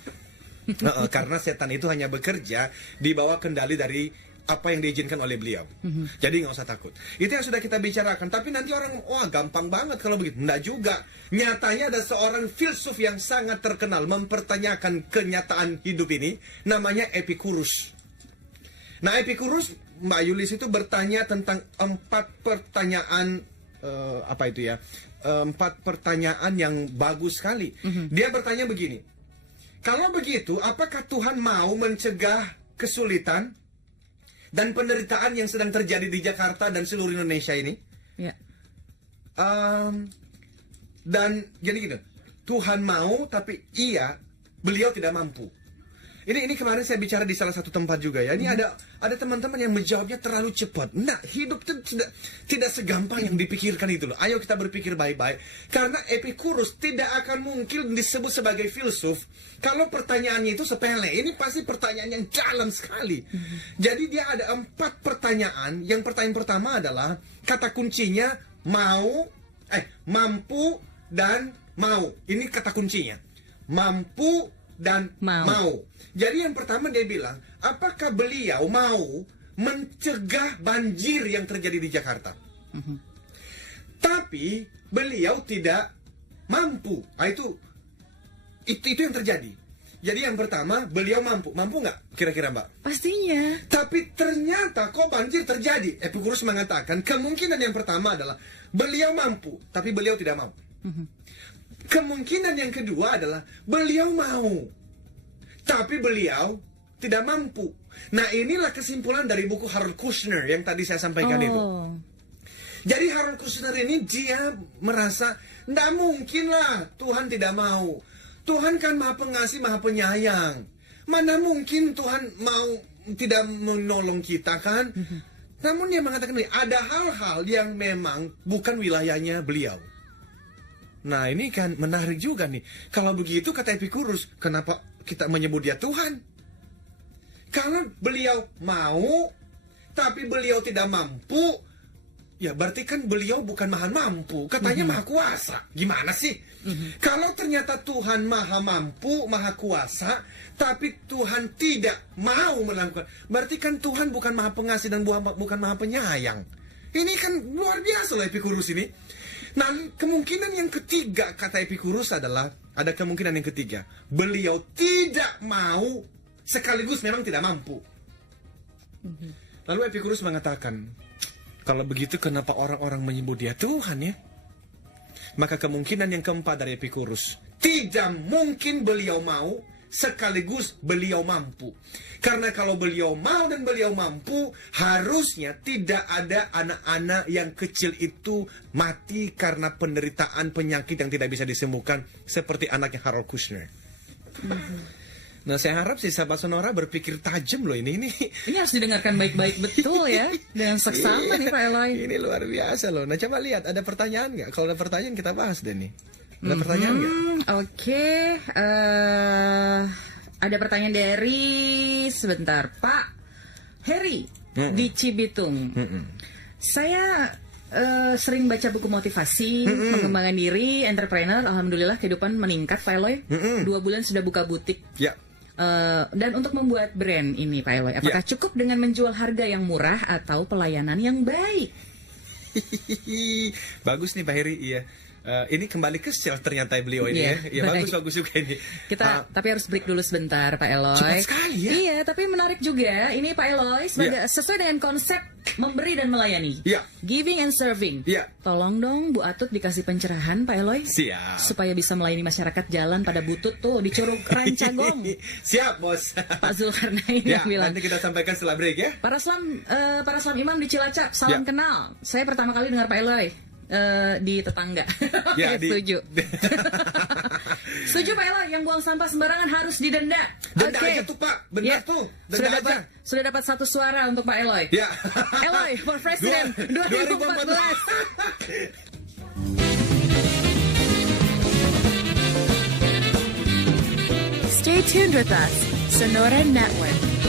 Karena setan itu hanya bekerja di bawah kendali dari apa yang diizinkan oleh beliau. Jadi nggak usah takut. Itu yang sudah kita bicarakan. Tapi nanti orang, wah gampang banget kalau begitu. Nggak juga. Nyatanya ada seorang filsuf yang sangat terkenal mempertanyakan kenyataan hidup ini. Namanya Epicurus. Nah Epicurus, Mbak Yulis itu bertanya tentang 4 pertanyaan apa itu ya? 4 pertanyaan yang bagus sekali. Dia bertanya begini. Kalau begitu, apakah Tuhan mau mencegah kesulitan dan penderitaan yang sedang terjadi di Jakarta dan seluruh Indonesia ini? Ya. Dan jadi gini, Tuhan mau tapi beliau tidak mampu. Ini kemarin saya bicara di salah satu tempat juga ya. Ini ada teman-teman yang menjawabnya terlalu cepat. Nah, hidup itu tidak segampang yang dipikirkan itu loh. Ayo kita berpikir baik-baik. Karena Epicurus tidak akan mungkin disebut sebagai filsuf kalau pertanyaannya itu sepele. Ini pasti pertanyaan yang dalam sekali. Jadi dia ada 4 pertanyaan. Yang pertanyaan pertama adalah kata kuncinya mampu dan mau. Ini kata kuncinya. Mampu dan mau. Jadi yang pertama dia bilang, apakah beliau mau mencegah banjir yang terjadi di Jakarta? Tapi beliau tidak mampu. Itu yang terjadi. Jadi yang pertama, beliau mampu. Mampu nggak kira-kira Mbak? Pastinya. Tapi ternyata kok banjir terjadi? Epicurus mengatakan kemungkinan yang pertama adalah beliau mampu, tapi beliau tidak mau. Kemungkinan yang kedua adalah beliau mau, tapi beliau tidak mampu. Nah, inilah kesimpulan dari buku Harold Kushner yang tadi saya sampaikan itu. Jadi Harold Kushner ini dia merasa, tidak mungkin lah Tuhan tidak mau. Tuhan kan maha pengasih, maha penyayang. Mana mungkin Tuhan mau tidak menolong kita kan? Namun dia mengatakan ini, ada hal-hal yang memang bukan wilayahnya beliau. Nah, ini kan menarik juga nih. Kalau begitu kata Epicurus, kenapa kita menyebut dia Tuhan? Kalau beliau mau, tapi beliau tidak mampu, ya berarti kan beliau bukan maha mampu. Katanya maha kuasa. Gimana sih? Kalau ternyata Tuhan maha mampu, maha kuasa, tapi Tuhan tidak mau melakukan, berarti kan Tuhan bukan maha pengasih dan bukan maha penyayang. Ini kan luar biasa loh Epicurus ini. Nah, kemungkinan yang ketiga kata Epicurus adalah, ada kemungkinan yang ketiga, beliau tidak mau sekaligus memang tidak mampu. Lalu Epicurus mengatakan, kalau begitu kenapa orang-orang menyebut dia Tuhan ya? Maka kemungkinan yang keempat dari Epicurus, tidak mungkin beliau mau sekaligus beliau mampu. Karena kalau beliau mau dan beliau mampu, harusnya tidak ada anak-anak yang kecil itu mati karena penderitaan penyakit yang tidak bisa disembuhkan seperti anaknya Harold Kushner. Nah, saya harap sih sahabat Sonora berpikir tajam loh ini. Ini harus didengarkan baik-baik betul ya, dengan seksama nih Pak Eloy. Ini luar biasa loh. Nah, coba lihat ada pertanyaan nggak? Kalau ada pertanyaan kita bahas deh nih. Ada pertanyaan nggak? Oke, ada pertanyaan dari sebentar Pak Heri di Cibitung. Saya sering baca buku motivasi, pengembangan diri, entrepreneur. Alhamdulillah kehidupan meningkat Pak Eloy. 2 bulan sudah buka butik. Ya. Dan untuk membuat brand ini Pak Eloy, apakah cukup dengan menjual harga yang murah atau pelayanan yang baik? Bagus nih Pak Heri, iya. Ini kembali ke sales ternyata beliau ini ya. Ya bagus juga ini. Kita tapi harus break dulu sebentar Pak Eloy. Cepat sekali ya. Iya, tapi menarik juga. Ini Pak Eloy sesuai dengan konsep memberi dan melayani. Iya. Giving and serving. Iya. Tolong dong Bu Atut dikasih pencerahan Pak Eloy. Siap. Supaya bisa melayani masyarakat jalan pada butut tuh di Curug Rancagong. Siap, Bos. Pak Zulkarnain yang bilang. Nanti kita sampaikan setelah break ya. Para Islam Imam di Cilacap, salam kenal. Saya pertama kali dengar Pak Eloy. Di tetangga. Ya, setuju. Setuju Pak Eloy, yang buang sampah sembarangan harus didenda. Denda aja tuh Pak, benar tuh. Denda sudah dapat 1 suara untuk Pak Eloy. Ya. Eloy for President 2014. Stay tuned with us, Sonora Network.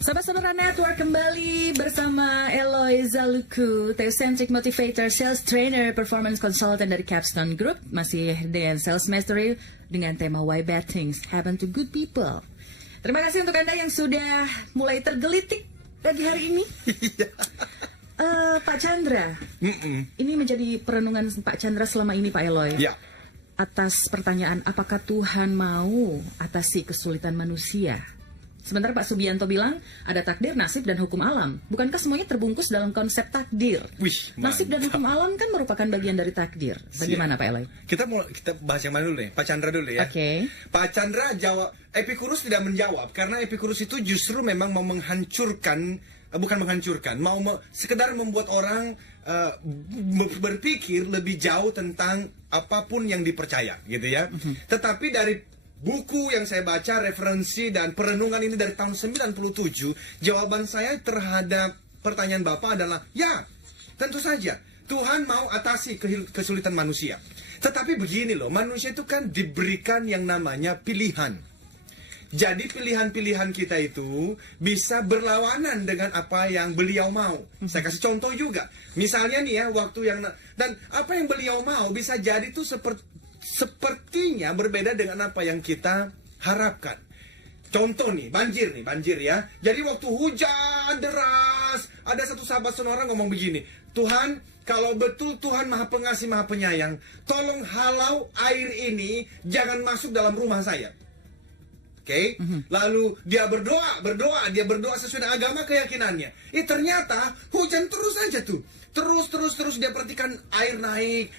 Sahabat Sonora Network kembali bersama Eloy Zaluku, Theocentric Motivator, Sales Trainer, Performance Consultant dari Capstone Group. Masih dengan Sales Mastery dengan tema Why Bad Things Happen to Good People. Terima kasih untuk Anda yang sudah mulai tergelitik pagi hari ini. Pak Chandra, ini menjadi perenungan Pak Chandra selama ini Pak Eloy. Ya. Atas pertanyaan apakah Tuhan mau atasi kesulitan manusia? Sementara Pak Subianto bilang ada takdir, nasib, dan hukum alam. Bukankah semuanya terbungkus dalam konsep takdir? Wih, nasib dan hukum alam kan merupakan bagian dari takdir. Bagaimana Pak Eloy? Kita bahas yang mana dulu nih? Pak Chandra dulu ya. Oke. Pak Chandra jawab, Epicurus tidak menjawab karena Epicurus itu justru memang mau menghancurkan, sekedar membuat orang berpikir lebih jauh tentang apapun yang dipercaya, gitu ya. Tetapi dari buku yang saya baca, referensi dan perenungan ini dari tahun 97, jawaban saya terhadap pertanyaan Bapak adalah, ya, tentu saja Tuhan mau atasi kesulitan manusia. Tetapi begini loh, manusia itu kan diberikan yang namanya pilihan. Jadi pilihan-pilihan kita itu bisa berlawanan dengan apa yang beliau mau. Saya kasih contoh juga. Misalnya nih ya, dan apa yang beliau mau bisa jadi itu sepertinya berbeda dengan apa yang kita harapkan. Contoh nih, banjir ya. Jadi waktu hujan deras, ada satu sahabat seorang ngomong begini, Tuhan, kalau betul Tuhan Maha Pengasih, Maha Penyayang, tolong halau air ini jangan masuk dalam rumah saya. Oke? Lalu dia berdoa sesuai dengan agama keyakinannya. Ternyata hujan terus aja tuh. Terus dia perhatikan air naik.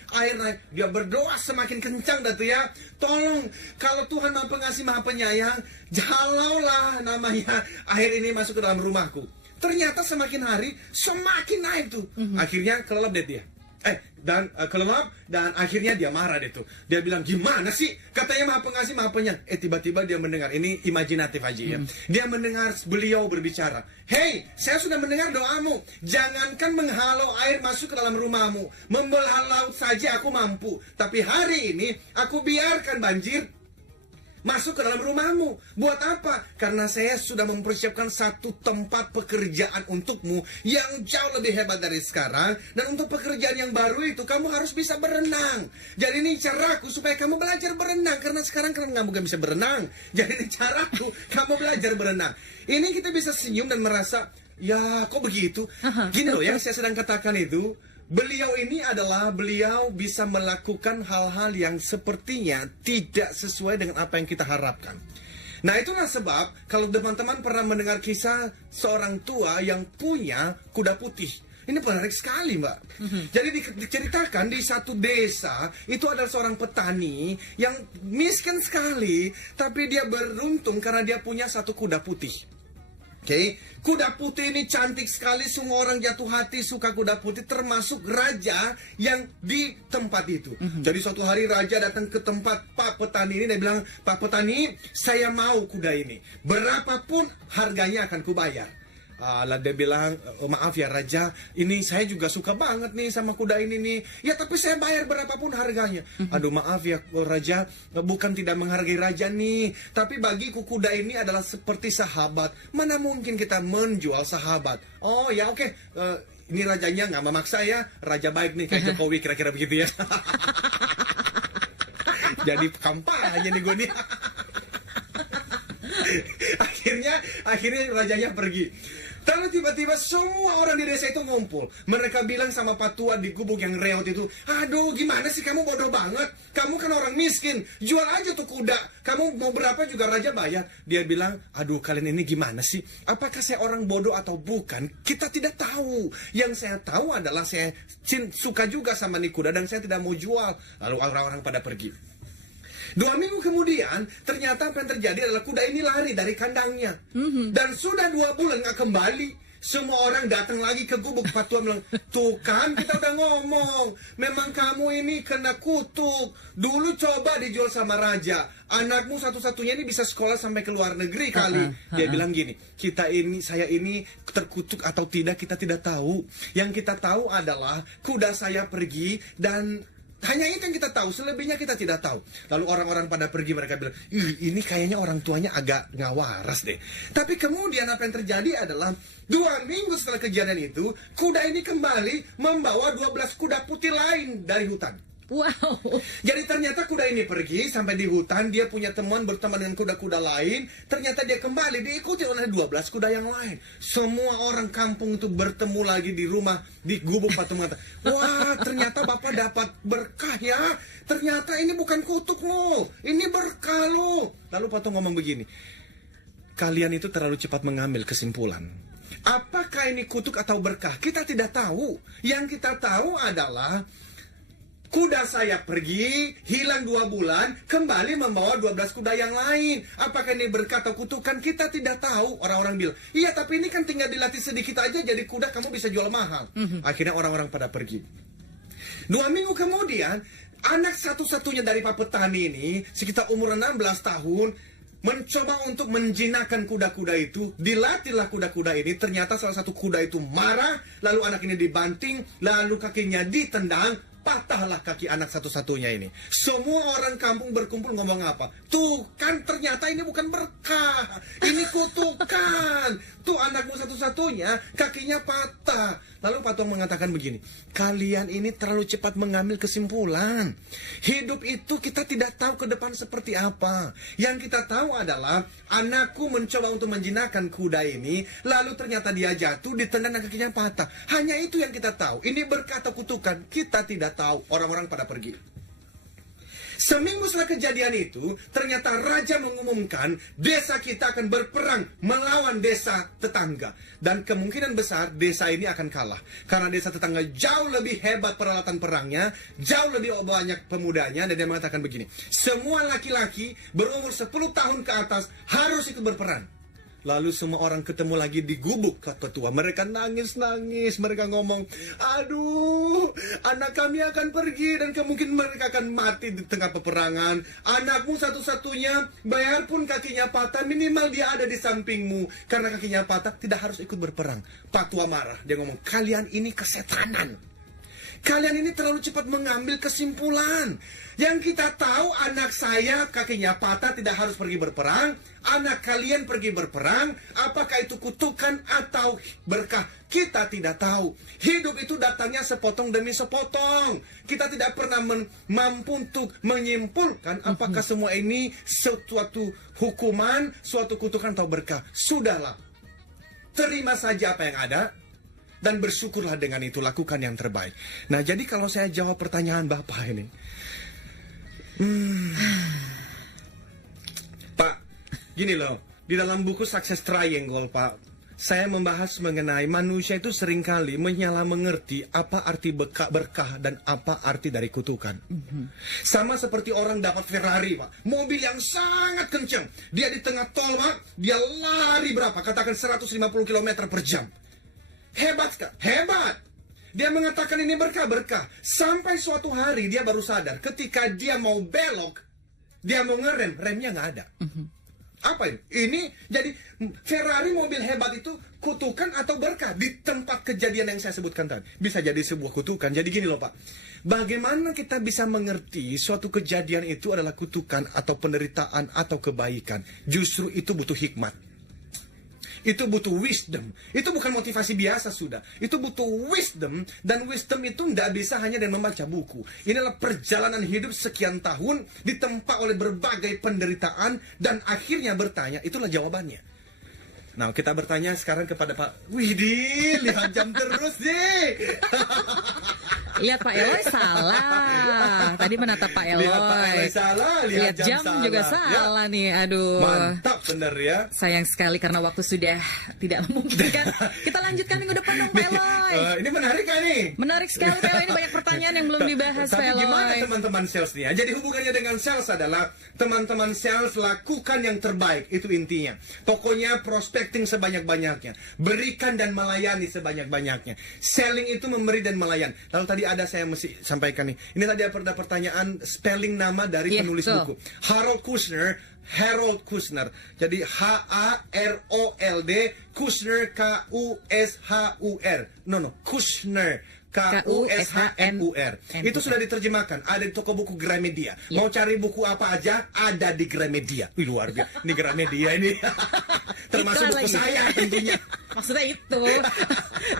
Dia berdoa semakin kencang dah tuh ya. Tolong, kalau Tuhan Maha Pengasih Maha Penyayang, halaulah namanya air ini masuk ke dalam rumahku. Ternyata semakin hari semakin naik tuh. Akhirnya kelelep deh dia. Kelelap dan akhirnya dia marah deh tuh. Dia bilang, gimana sih? Katanya Maha Pengasih Maha Penyayang. Tiba-tiba dia mendengar, ini imajinatif aja ya. Dia mendengar beliau berbicara, "Hei, saya sudah mendengar doamu. Jangankan menghalau air masuk ke dalam rumahmu. Membelah laut saja aku mampu. Tapi hari ini aku biarkan banjir masuk ke dalam rumahmu. Buat apa? Karena saya sudah mempersiapkan satu tempat pekerjaan untukmu yang jauh lebih hebat dari sekarang. Dan untuk pekerjaan yang baru itu kamu harus bisa berenang. Jadi ini caraku supaya kamu belajar berenang. Karena sekarang kamu gak bisa berenang. Jadi ini caraku kamu belajar berenang." Ini kita bisa senyum dan merasa, ya kok begitu? Gini loh, yang saya sedang katakan itu, beliau bisa melakukan hal-hal yang sepertinya tidak sesuai dengan apa yang kita harapkan. Nah, itulah sebab kalau teman-teman pernah mendengar kisah seorang tua yang punya kuda putih. Ini menarik sekali, Mbak. Jadi diceritakan di satu desa, itu ada seorang petani yang miskin sekali, tapi dia beruntung karena dia punya satu kuda putih. Oke, kuda putih ini cantik sekali, semua orang jatuh hati suka kuda putih, termasuk raja yang di tempat itu. Jadi suatu hari raja datang ke tempat Pak Petani ini, dia bilang, "Pak Petani, saya mau kuda ini. Berapapun harganya akan kubayar." Lalu dia bilang, "Oh, maaf ya Raja, ini saya juga suka banget nih sama kuda ini nih. Ya tapi saya bayar berapapun harganya." "Aduh maaf ya Raja, bukan tidak menghargai Raja nih. Tapi bagiku kuda ini adalah seperti sahabat. Mana mungkin kita menjual sahabat." "Oh ya oke. Ini rajanya nggak memaksa ya. Raja baik nih kayak Jokowi kira-kira begitu ya." Jadi kampanye nih gue nih. Akhirnya rajanya pergi. Lalu tiba-tiba semua orang di desa itu ngumpul. Mereka bilang sama Pak Tua di gubuk yang reot itu, "Aduh gimana sih kamu bodoh banget. Kamu kan orang miskin. Jual aja tuh kuda. Kamu mau berapa juga Raja bayar." Dia bilang, "Aduh kalian ini gimana sih? Apakah saya orang bodoh atau bukan? Kita tidak tahu. Yang saya tahu adalah saya suka juga sama nih kuda dan saya tidak mau jual." Lalu orang-orang pada pergi. 2 minggu kemudian, ternyata apa yang terjadi adalah kuda ini lari dari kandangnya. Dan sudah 2 bulan gak kembali. Semua orang datang lagi ke gubuk. Pak Tua bilang, "Tuh kan kita udah ngomong. Memang kamu ini kena kutuk. Dulu coba dijual sama Raja. Anakmu satu-satunya ini bisa sekolah sampai ke luar negeri kali." Dia bilang gini, saya ini terkutuk atau tidak kita tidak tahu. Yang kita tahu adalah kuda saya pergi dan hanya itu yang kita tahu, selebihnya kita tidak tahu. Lalu orang-orang pada pergi, mereka bilang, "Ini kayaknya orang tuanya agak nggak waras deh." Tapi kemudian apa yang terjadi adalah 2 minggu setelah kejadian itu, kuda ini kembali membawa 12 kuda putih lain dari hutan. Wow. Jadi ternyata kuda ini pergi sampai di hutan, dia punya teman berteman dengan kuda-kuda lain. Ternyata dia kembali diikuti oleh 12 kuda yang lain. Semua orang kampung itu bertemu lagi di rumah di gubuk Pak Tua. "Wah, ternyata Bapak dapat berkah ya. Ternyata ini bukan kutuk lo, ini berkah lo." Lalu Pak Tua ngomong begini, kalian itu terlalu cepat mengambil kesimpulan. Apakah ini kutuk atau berkah? Kita tidak tahu. Yang kita tahu adalah kuda saya pergi, hilang 2 bulan, kembali membawa 12 kuda yang lain. Apakah ini berkah atau kutukan? Kita tidak tahu. Orang-orang bilang, iya tapi ini kan tinggal dilatih sedikit aja jadi kuda kamu bisa jual mahal. Akhirnya orang-orang pada pergi. 2 minggu kemudian, anak satu-satunya dari Pak Petani ini, sekitar umur 16 tahun, mencoba untuk menjinakkan kuda-kuda itu. Dilatihlah kuda-kuda ini. Ternyata salah satu kuda itu marah, lalu anak ini dibanting, lalu kakinya ditendang, patahlah kaki anak satu-satunya ini. Semua orang kampung berkumpul ngomong apa? Tuh kan ternyata ini bukan berkah, ini kutukan. Tuh anakmu satu-satunya kakinya patah. Lalu Pak Tuang mengatakan begini, kalian ini terlalu cepat mengambil kesimpulan. Hidup itu kita tidak tahu ke depan seperti apa. Yang kita tahu adalah anakku mencoba untuk menjinakkan kuda ini, lalu ternyata dia jatuh, ditendang dan kakinya patah. Hanya itu yang kita tahu. Ini berkah atau kutukan, kita tidak tahu. Orang-orang pada pergi. Seminggu setelah kejadian itu, ternyata raja mengumumkan desa kita akan berperang melawan desa tetangga. Dan kemungkinan besar desa ini akan kalah. Karena desa tetangga jauh lebih hebat peralatan perangnya, jauh lebih banyak pemudanya. Dan dia mengatakan begini, semua laki-laki berumur 10 tahun ke atas harus ikut berperang. Lalu semua orang ketemu lagi di gubuk ketua. Mereka nangis-nangis. Mereka ngomong, aduh, anak kami akan pergi dan kemungkinan mereka akan mati di tengah peperangan. Anakmu satu-satunya, biarpun kakinya patah, minimal dia ada di sampingmu. Karena kakinya patah, tidak harus ikut berperang. Pak Tua marah. Dia ngomong, kalian ini kesetanan. Kalian ini terlalu cepat mengambil kesimpulan. Yang kita tahu anak saya kakinya patah tidak harus pergi berperang. Anak kalian pergi berperang. Apakah itu kutukan atau berkah? Kita tidak tahu. Hidup itu datangnya sepotong demi sepotong. Kita tidak pernah mampu untuk menyimpulkan apakah semua ini suatu hukuman, suatu kutukan atau berkah. Sudahlah. Terima saja apa yang ada. Dan bersyukurlah dengan itu, lakukan yang terbaik. Nah, jadi kalau saya jawab pertanyaan Bapak ini. Pak, gini loh. Di dalam buku Success Triangle, Pak, saya membahas mengenai manusia itu seringkali menyalah mengerti apa arti berkah dan apa arti dari kutukan. Sama seperti orang dapat Ferrari, Pak. Mobil yang sangat kencang. Dia di tengah tol, Pak. Dia lari berapa? Katakan 150 km per jam. Hebat kan? Hebat. Dia mengatakan ini berkah. Sampai suatu hari dia baru sadar ketika dia mau belok, dia mau ngerem, remnya nggak ada. Apa ini? Ini jadi Ferrari mobil hebat itu kutukan atau berkah di tempat kejadian yang saya sebutkan tadi. Bisa jadi sebuah kutukan. Jadi gini loh Pak. Bagaimana kita bisa mengerti suatu kejadian itu adalah kutukan atau penderitaan atau kebaikan? Justru itu butuh hikmat. Itu butuh wisdom. Itu bukan motivasi biasa sudah. Itu butuh wisdom. Dan wisdom itu tidak bisa hanya dengan membaca buku. Inilah perjalanan hidup sekian tahun ditempa oleh berbagai penderitaan. Dan akhirnya bertanya, itulah jawabannya. Nah, kita bertanya sekarang kepada Pak Widih, lihat jam terus deh. Lihat Pak Eloy salah. Tadi menatap Pak Eloy. Lihat Pak Eloy salah, lihat jam salah. juga salah nih. Aduh. Mantap bener ya. Sayang sekali karena waktu sudah tidak memungkinkan. Kita lanjutkan minggu depan dong Pak Eloy. Ini menarik kan nih? Menarik sekali Pak Eloy. Ini banyak pertanyaan yang belum dibahas Pak Tapi Eloy. gimana teman-teman sales nih ya? Jadi hubungannya dengan sales adalah teman-teman sales lakukan yang terbaik. Itu intinya. Pokoknya prospecting sebanyak-banyaknya. Berikan dan melayani sebanyak-banyaknya. Selling itu memberi dan melayani. Lalu tadi ada saya mesti sampaikan nih. Ini tadi ada pertanyaan spelling nama dari penulis buku. Harold Kushner. Jadi H-A-R-O-L-D Kushner K-U-S-H-U-R. No, Kushner K-U-S-H-N-U-R. Itu sudah diterjemahkan. Ada di toko buku Gramedia. Mau cari buku apa aja, ada di Gramedia. Wih, luar biasa. Ini Gramedia ini. Termasuk buku saya tentunya. Maksudnya itu.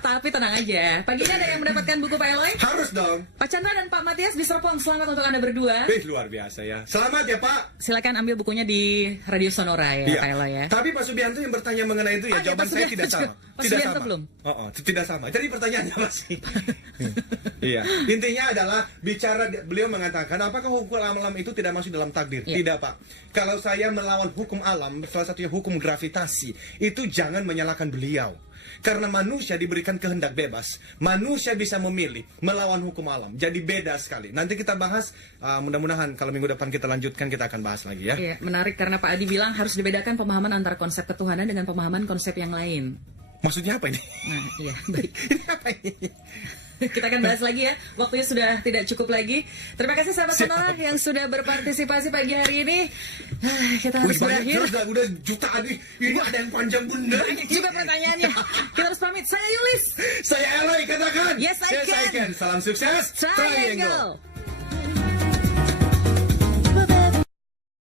Tapi tenang aja. Pagi ini ada yang mendapatkan buku Pak Eloy? Harus dong. Pak Chandra dan Pak Matias di Serpong. Selamat untuk Anda berdua. Wih, luar biasa ya. Selamat ya Pak. Silakan ambil bukunya di Radio Sonora ya, Pak Eloy ya. Tapi Pak Subianto yang bertanya mengenai itu ya, jawaban saya tidak sama. Pak Subianto belum? Tidak sama. Jadi pertanyaannya masih. Iya, intinya adalah beliau mengatakan apakah hukum alam itu tidak masuk dalam takdir? Tidak, Pak. Kalau saya melawan hukum alam, salah satunya hukum gravitasi, itu jangan menyalahkan beliau. Karena manusia diberikan kehendak bebas. Manusia bisa memilih melawan hukum alam. Jadi beda sekali. Nanti kita bahas, mudah-mudahan kalau minggu depan kita lanjutkan, kita akan bahas lagi ya. Iya, menarik karena Pak Adi bilang harus dibedakan pemahaman antara konsep ketuhanan dengan pemahaman konsep yang lain. Maksudnya apa ini? Nah, iya, baik. Ini apa ini? Kita akan bahas lagi ya. Waktunya sudah tidak cukup lagi. Terima kasih sahabat Sonora yang sudah berpartisipasi pagi hari ini. Kita harus berakhir. Udah jutaan nih. Ini ada yang panjang bener. Juga pertanyaannya. Kita harus pamit. Saya Yulis. Saya Eloy, katakan. Yes, I can. Salam sukses. Triangle.